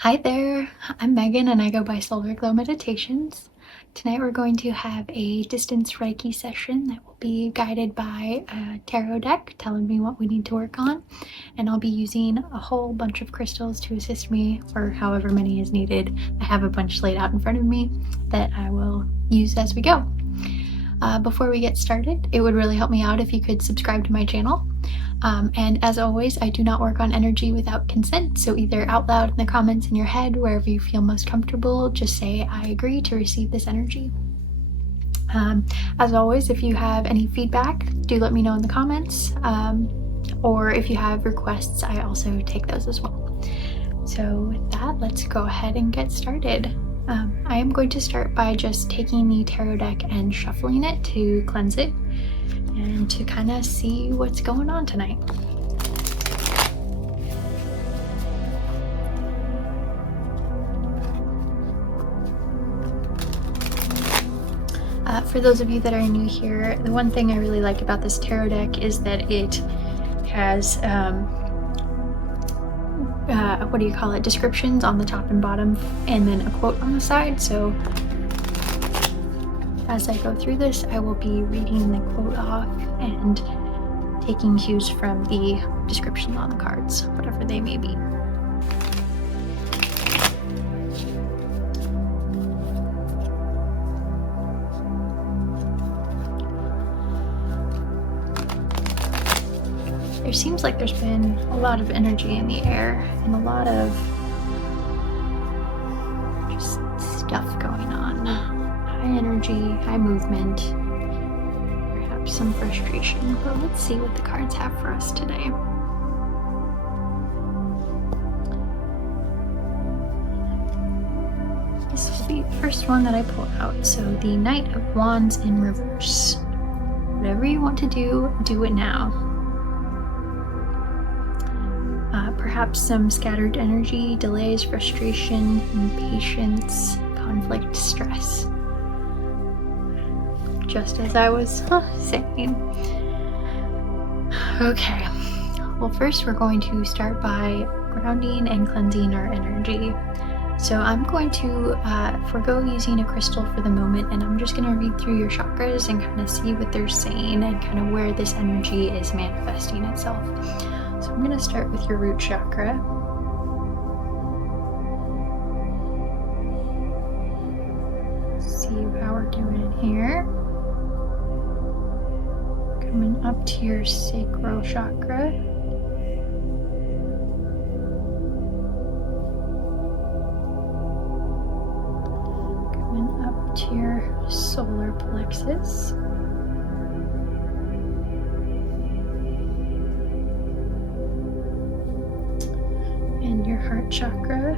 Hi there, I'm Megan and I go by Solar Glow Meditations. Tonight we're going to have a distance Reiki session that will be guided by a tarot deck telling me what we need to work on, and I'll be using a whole bunch of crystals to assist me, or however many is needed. I have a bunch laid out in front of me that I will use as we go. Before we get started, it would really help me out if you could subscribe to my channel. And as always, I do not work on energy without consent, so either out loud in the comments in your head, wherever you feel most comfortable, just say, I agree to receive this energy. As always, if you have any feedback, do let me know in the comments, or if you have requests, I also take those as well. So with that, let's go ahead and get started. I am going to start by just taking the tarot deck and shuffling it to cleanse it and to kind of see what's going on tonight. For those of you that are new here, the one thing I really like about this tarot deck is that it has descriptions on the top and bottom, and then a quote on the side. So as I go through this, I will be reading the quote off and taking cues from the description on the cards, whatever they may be. There seems like there's been a lot of energy in the air and a lot of just stuff going on. High energy, high movement, perhaps some frustration, but let's see what the cards have for us today. This will be the first one that I pulled out. So the Knight of Wands in reverse. Whatever you want to do it now. Perhaps some scattered energy, delays, frustration, impatience, conflict, stress. Just as I was saying. Okay, well first we're going to start by grounding and cleansing our energy. So I'm going to forego using a crystal for the moment, and I'm just going to read through your chakras and kind of see what they're saying and kind of where this energy is manifesting itself. So I'm going to start with your root chakra. See how we're doing here. Coming up to your sacral chakra. Coming up to your solar plexus. And your heart chakra.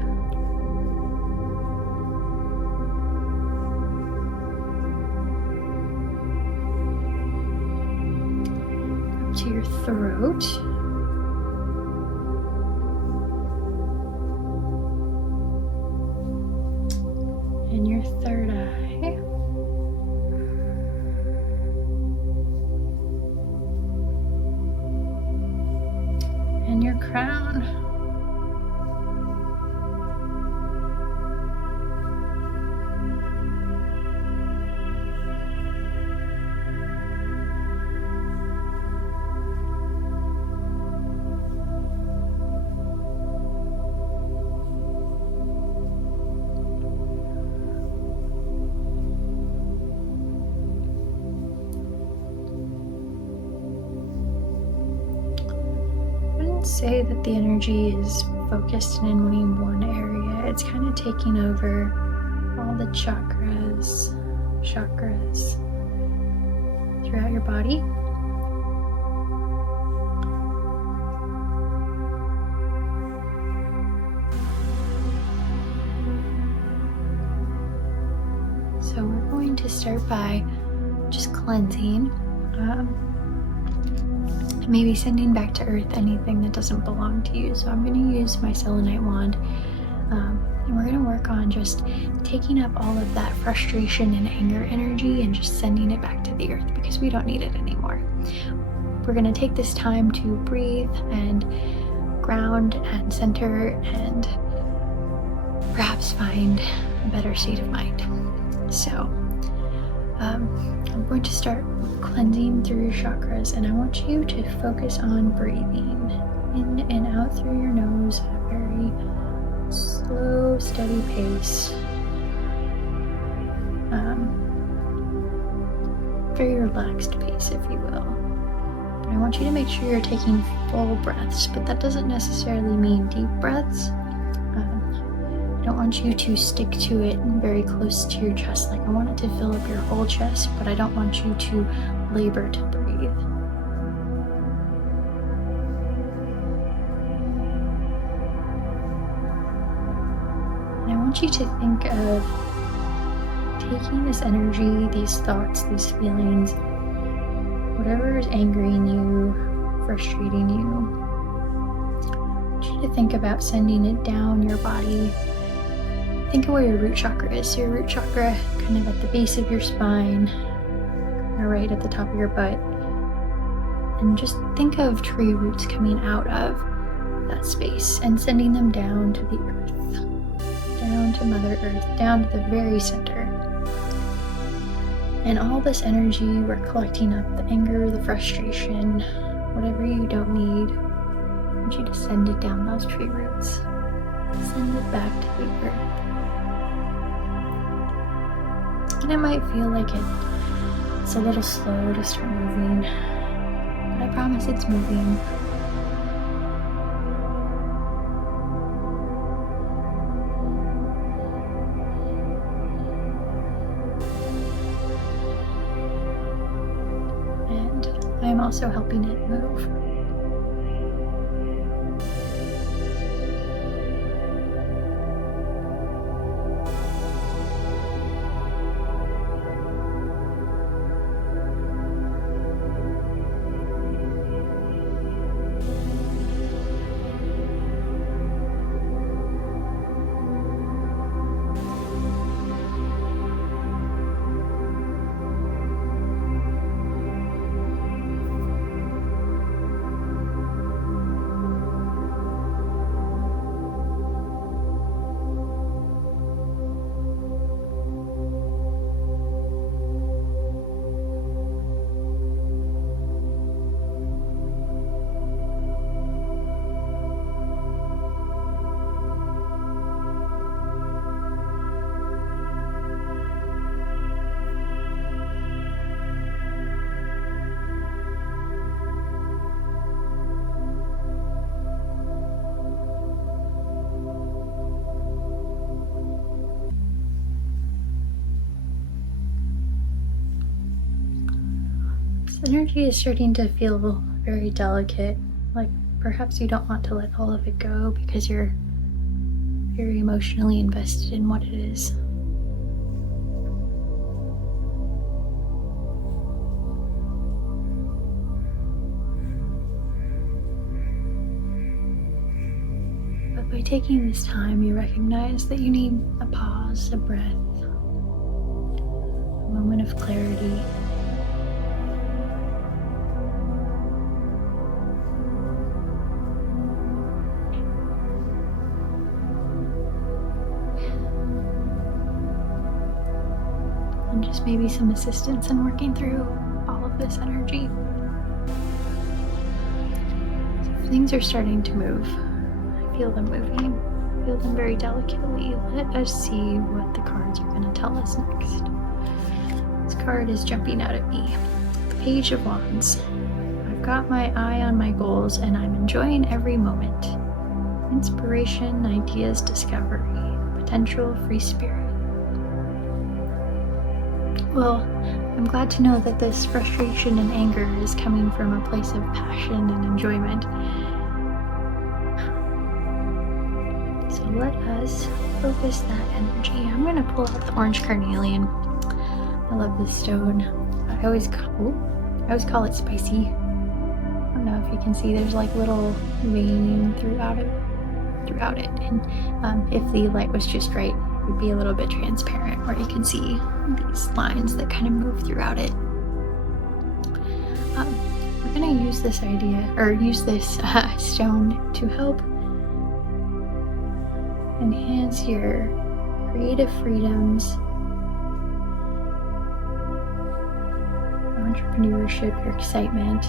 Up to your throat. And your third eye. And your crown. Say that the energy is focused in only one area. It's kind of taking over all the chakras throughout your body. So we're going to start by just cleansing. Maybe sending back to earth anything that doesn't belong to you. So I'm going to use my selenite wand, and we're going to work on just taking up all of that frustration and anger energy and just sending it back to the earth, because we don't need it anymore. We're going to take this time to breathe and ground and center and perhaps find a better state of mind. So I'm going to start cleansing through your chakras, and I want you to focus on breathing in and out through your nose at a very slow, steady pace. Very relaxed pace, if you will. But I want you to make sure you're taking full breaths, but that doesn't necessarily mean deep breaths. I don't want you to stick to it very close to your chest. Like, I want it to fill up your whole chest, but I don't want you to labor to breathe. And I want you to think of taking this energy, these thoughts, these feelings, whatever is angering you, frustrating you, I want you to think about sending it down your body. Think of where your root chakra is. So your root chakra kind of at the base of your spine, kind of right at the top of your butt. And just think of tree roots coming out of that space and sending them down to the earth, down to Mother Earth, down to the very center. And all this energy we're collecting up, the anger, the frustration, whatever you don't need, I want you to send it down those tree roots. Send it back to the earth. And it might feel like it's a little slow to start moving, but I promise it's moving. I'm also helping it move. This energy is starting to feel very delicate, like perhaps you don't want to let all of it go because you're very emotionally invested in what it is. But by taking this time, you recognize that you need a pause, a breath, a moment of clarity. And just maybe some assistance in working through all of this energy. So if things are starting to move, I feel them moving, I feel them very delicately. Let us see what the cards are going to tell us next. This card is jumping out at me. The Page of Wands. I've got my eye on my goals and I'm enjoying every moment. Inspiration, ideas, discovery, potential, free spirit. Well, I'm glad to know that this frustration and anger is coming from a place of passion and enjoyment. So let us focus that energy. I'm going to pull out the orange carnelian. I love this stone. I always call it spicy. I don't know if you can see there's like little vein throughout it. And if the light was just right, it would be a little bit transparent where you can see these lines that kind of move throughout it. We're going to use this stone to help enhance your creative freedoms, entrepreneurship, your excitement.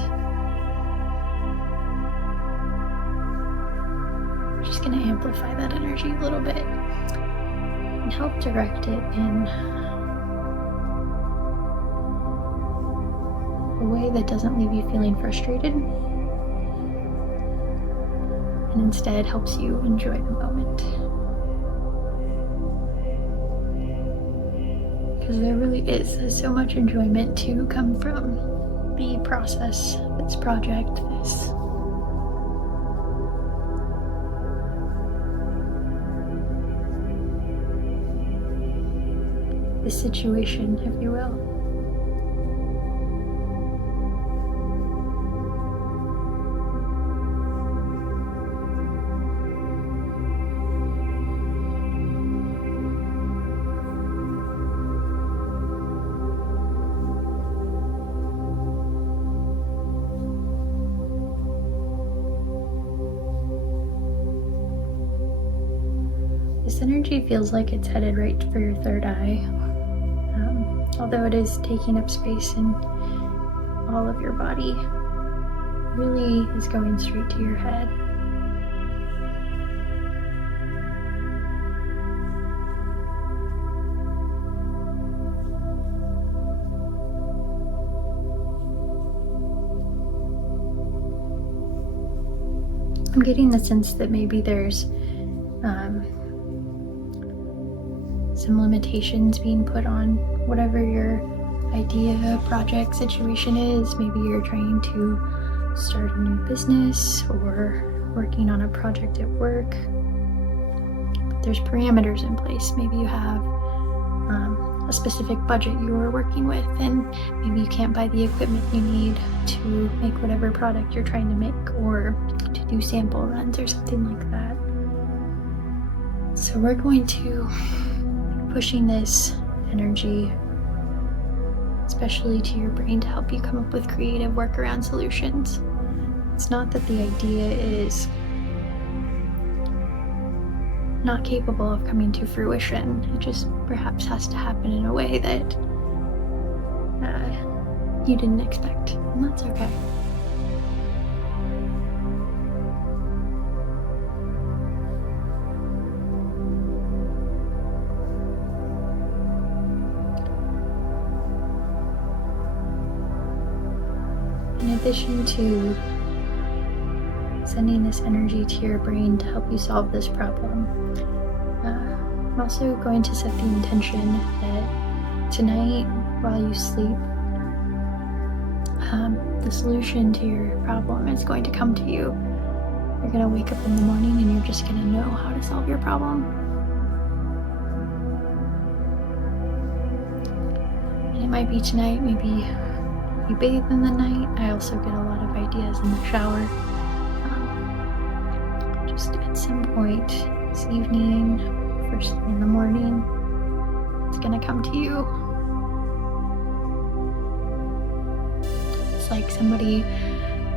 We're just going to amplify that energy a little bit and help direct it in a way that doesn't leave you feeling frustrated and instead helps you enjoy the moment. Because there really is so much enjoyment to come from the process, this project, this situation, if you will. This energy feels like it's headed right for your third eye, although it is taking up space in all of your body. It really is going straight to your head. I'm getting the sense that maybe there's some limitations being put on whatever your idea, project, situation is. Maybe you're trying to start a new business or working on a project at work. But there's parameters in place. Maybe you have a specific budget you are working with, and maybe you can't buy the equipment you need to make whatever product you're trying to make, or to do sample runs or something like that. So we're going to pushing this energy, especially to your brain, to help you come up with creative workaround solutions. It's not that the idea is not capable of coming to fruition. It just perhaps has to happen in a way that you didn't expect, and that's okay. In addition to sending this energy to your brain to help you solve this problem, I'm also going to set the intention that tonight, while you sleep, the solution to your problem is going to come to you. You're going to wake up in the morning and you're just going to know how to solve your problem. And it might be tonight, maybe you bathe in the night. I also get a lot of ideas in the shower. Just at some point this evening, first thing in the morning, it's gonna come to you. It's like somebody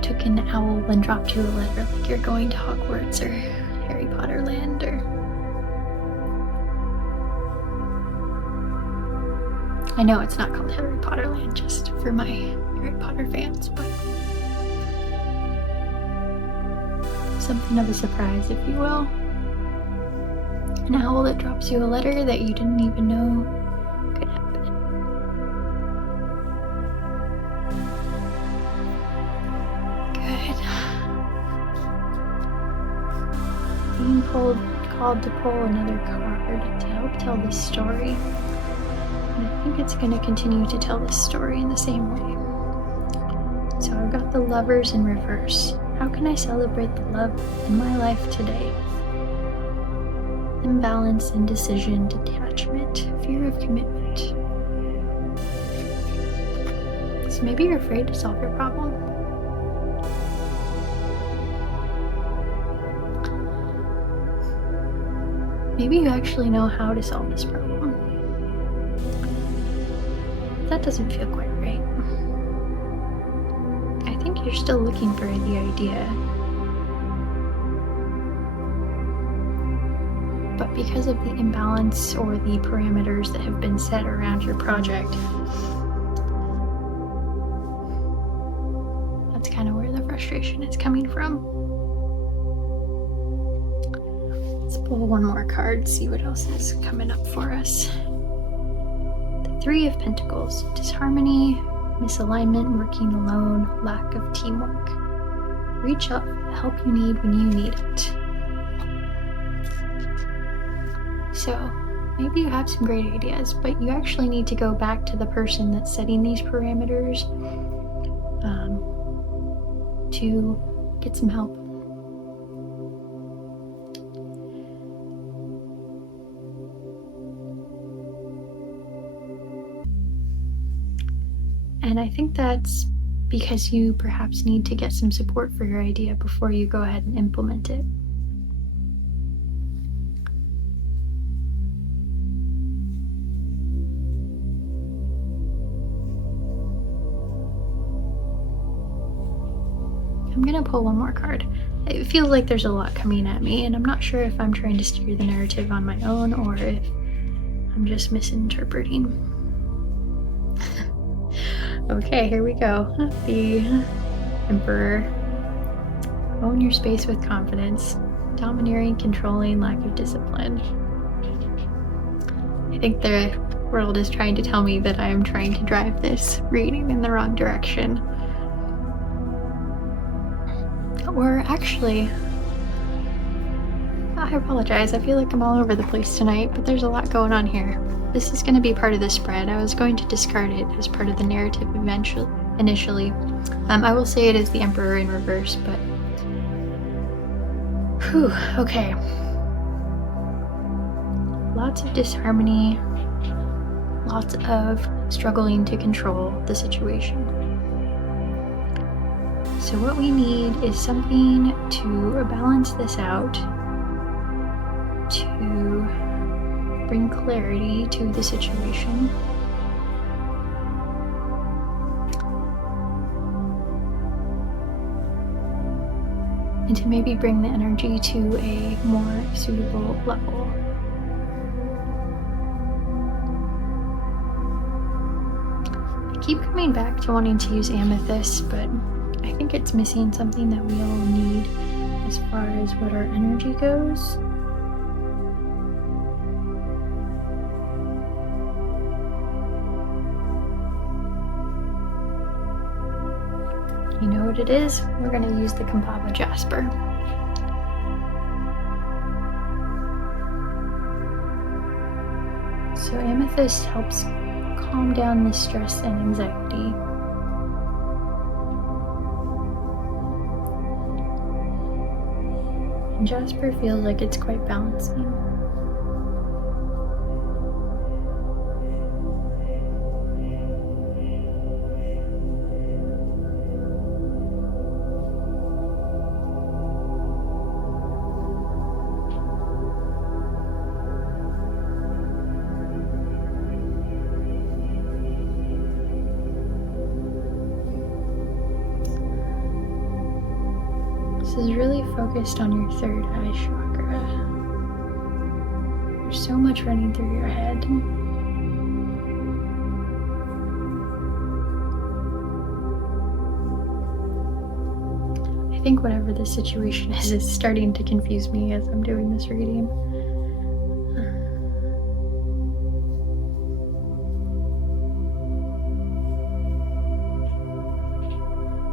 took an owl and dropped you a letter, like you're going to Hogwarts or Harry Potter land, or I know it's not called Harry Potter Land, just for my Harry Potter fans, but something of a surprise, if you will. An owl that drops you a letter that you didn't even know could happen. Good. Being called to pull another card to help tell this story. And I think it's going to continue to tell this story in the same way. So I've got the Lovers in reverse. How can I celebrate the love in my life today? Imbalance, indecision, detachment, fear of commitment. So maybe you're afraid to solve your problem. Maybe you actually know how to solve this problem. That doesn't feel quite right. I think you're still looking for the idea. but because of the imbalance or the parameters that have been set around your project, that's kind of where the frustration is coming from. Let's pull one more card, see what else is coming up for us. The Three of Pentacles, disharmony, misalignment, working alone, lack of teamwork. Reach out for the help you need when you need it. So maybe you have some great ideas, but you actually need to go back to the person that's setting these parameters to get some help. And I think that's because you perhaps need to get some support for your idea before you go ahead and implement it. I'm gonna pull one more card. It feels like there's a lot coming at me, and I'm not sure if I'm trying to steer the narrative on my own or if I'm just misinterpreting. Okay, here we go. The Emperor. Own your space with confidence. Domineering, controlling, lack of discipline. I think the world is trying to tell me that I am trying to drive this reading in the wrong direction. Or actually, I apologize. I feel like I'm all over the place tonight, but there's a lot going on here. This is going to be part of the spread. I was going to discard it as part of the narrative initially. I will say it is the Emperor in reverse, but... Whew, okay. Lots of disharmony, lots of struggling to control the situation. So what we need is something to balance this out, to bring clarity to the situation. And to maybe bring the energy to a more suitable level. I keep coming back to wanting to use amethyst, but I think it's missing something that we all need as far as what our energy goes. You know what it is? We're going to use the Kampava Jasper. So amethyst helps calm down the stress and anxiety. And jasper feels like it's quite balancing. This is really focused on your third eye chakra. There's so much running through your head. I think whatever this situation is starting to confuse me as I'm doing this reading.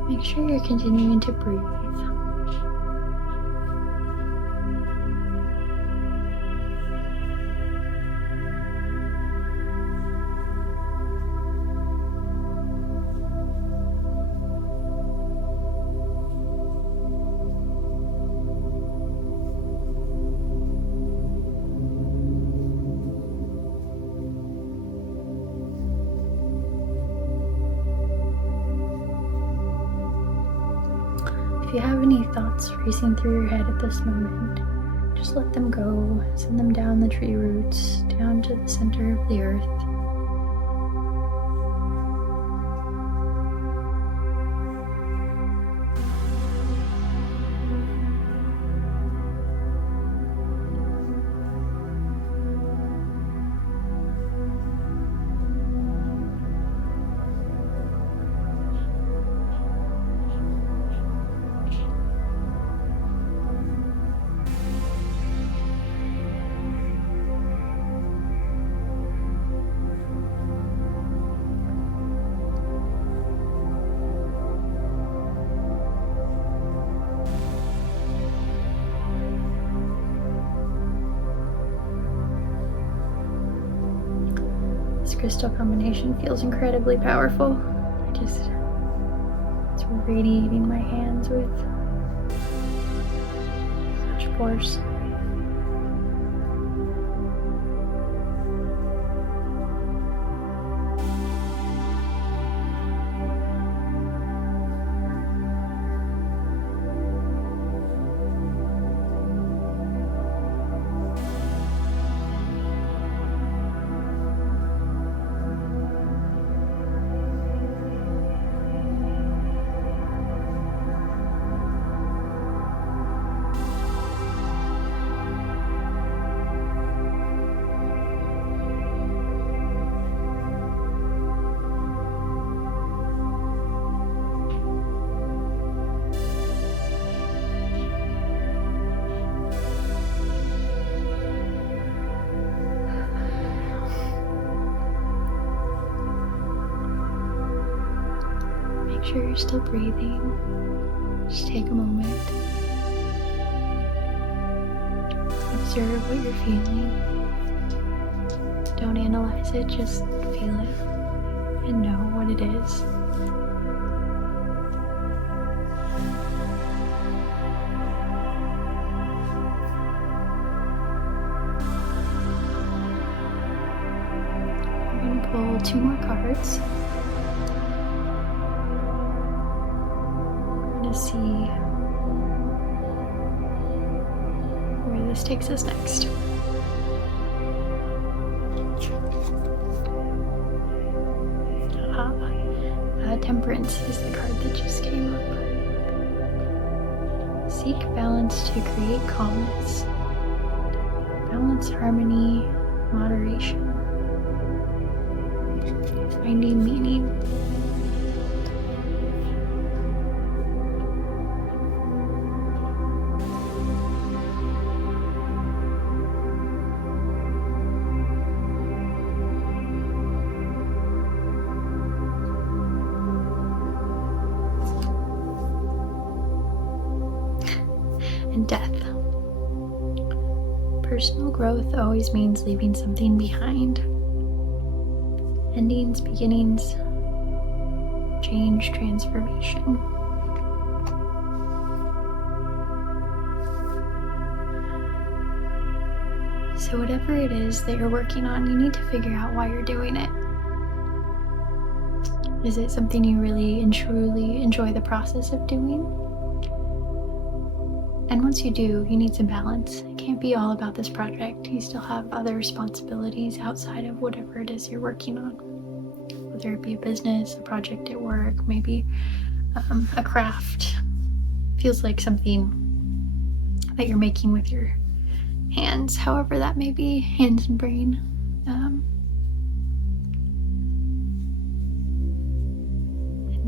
Make sure you're continuing to breathe. If you have any thoughts racing through your head at this moment, just let them go. Send them down the tree roots, down to the center of the earth. crystal combination feels incredibly powerful. It's radiating my hands with such force. Make sure you're still breathing. Just take a moment. Observe what you're feeling. Don't analyze it, just feel it and know what it is. We're going to pull 2 more cards. To see where this takes us next. Temperance is the card that just came up. Seek balance to create calmness. Balance, harmony, moderation. Finding meaning. And death. Personal growth always means leaving something behind. Endings, beginnings, change, transformation. So whatever it is that you're working on, you need to figure out why you're doing it. Is it something you really and truly enjoy the process of doing? And once you do, you need some balance. It can't be all about this project. You still have other responsibilities outside of whatever it is you're working on. Whether it be a business, a project at work, maybe a craft. Feels like something that you're making with your hands, however that may be, hands and brain. And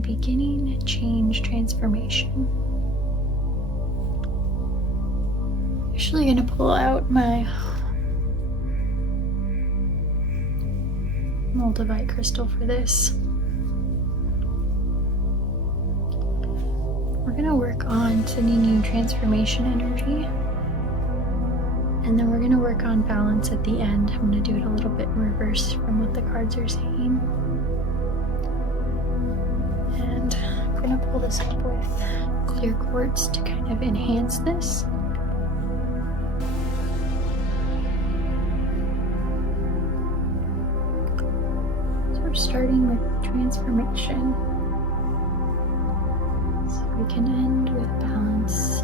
beginning, change, transformation. Actually gonna pull out my Moldavite crystal for this. We're gonna work on sending you transformation energy, and then we're gonna work on balance at the end. I'm gonna do it a little bit in reverse from what the cards are saying. And I'm gonna pull this up with clear quartz to kind of enhance this. Starting with transformation, so we can end with balance.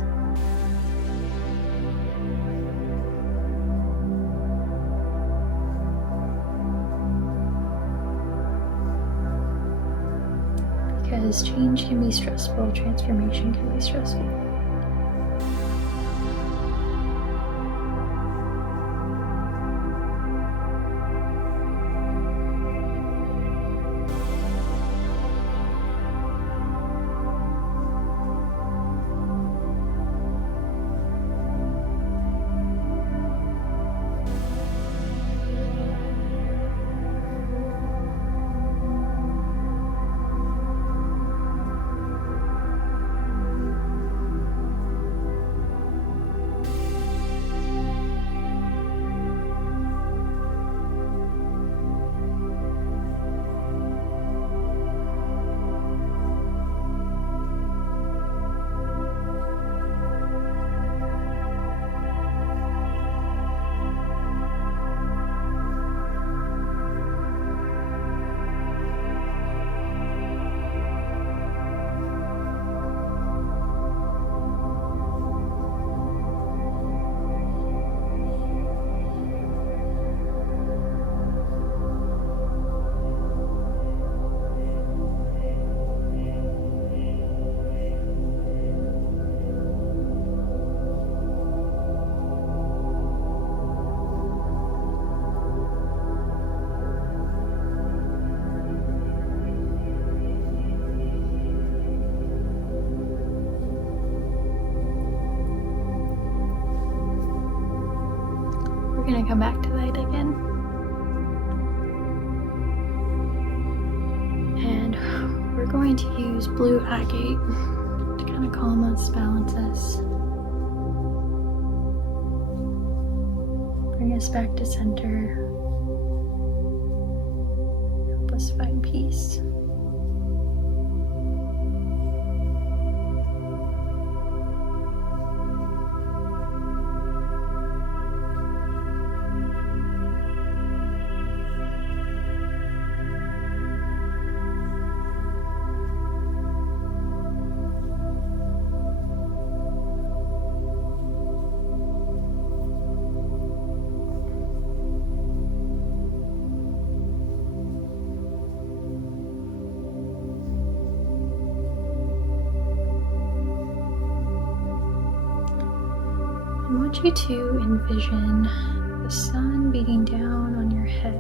Because change can be stressful, transformation can be stressful. going to come back to that again. And we're going to use blue agate to kind of calm us, balance us, bring us back to center, help us find peace. I want you to envision the sun beating down on your head. I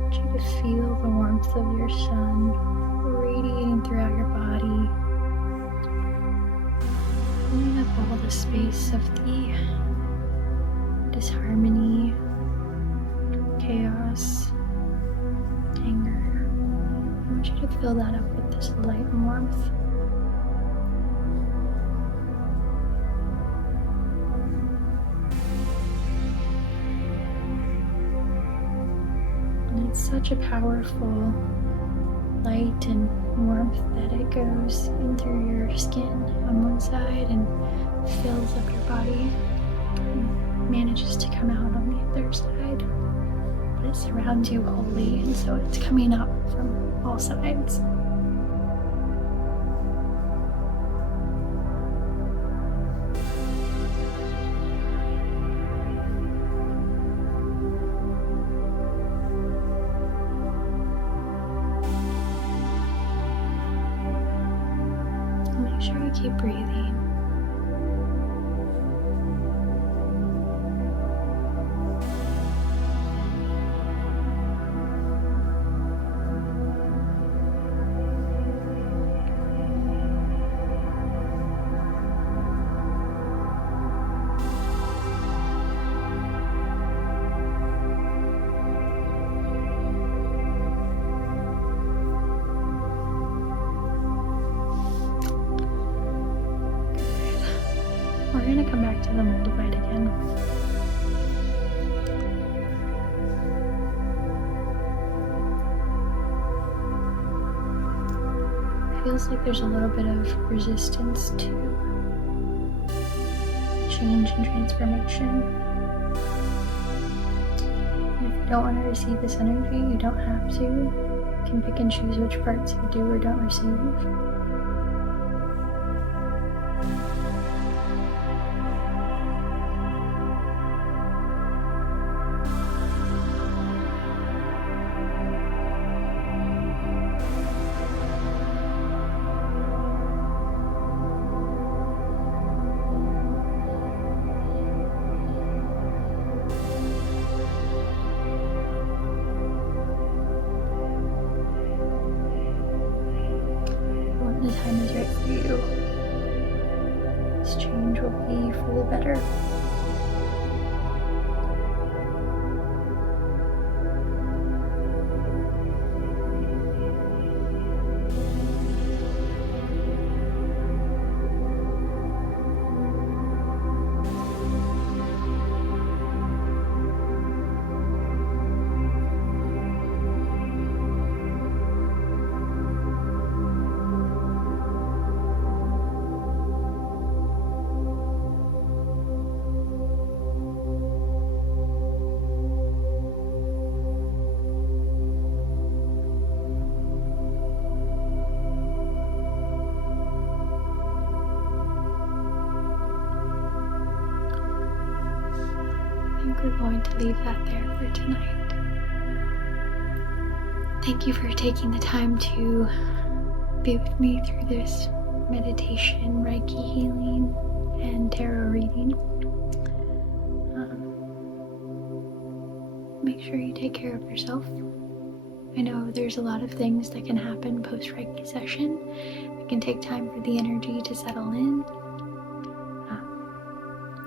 want you to feel the warmth of your sun radiating throughout your body, filling up all the space of the disharmony, chaos, anger. I want you to fill that up with this light and warmth. It's such a powerful light and warmth that it goes in through your skin on one side and fills up your body and manages to come out on the other side. But it surrounds you wholly, and so it's coming up from all sides. Make sure you keep breathing. We're going to come back to the moldavite again. It feels like there's a little bit of resistance to change and transformation. And if you don't want to receive this energy, you don't have to. You can pick and choose which parts you do or don't receive. The time is right for you. This change will be for the better. We're going to leave that there for tonight. Thank you for taking the time to be with me through this meditation, Reiki healing, and tarot reading. Make sure you take care of yourself. I know there's a lot of things that can happen post-Reiki session. It can take time for the energy to settle in.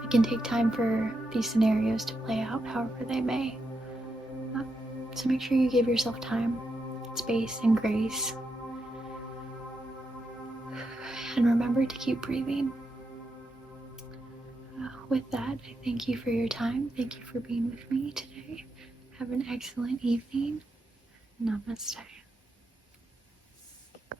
it can take time for these scenarios to play out however they may. So make sure you give yourself time, space, and grace. And remember to keep breathing. With that, I thank you for your time. Thank you for being with me today. Have an excellent evening. Namaste.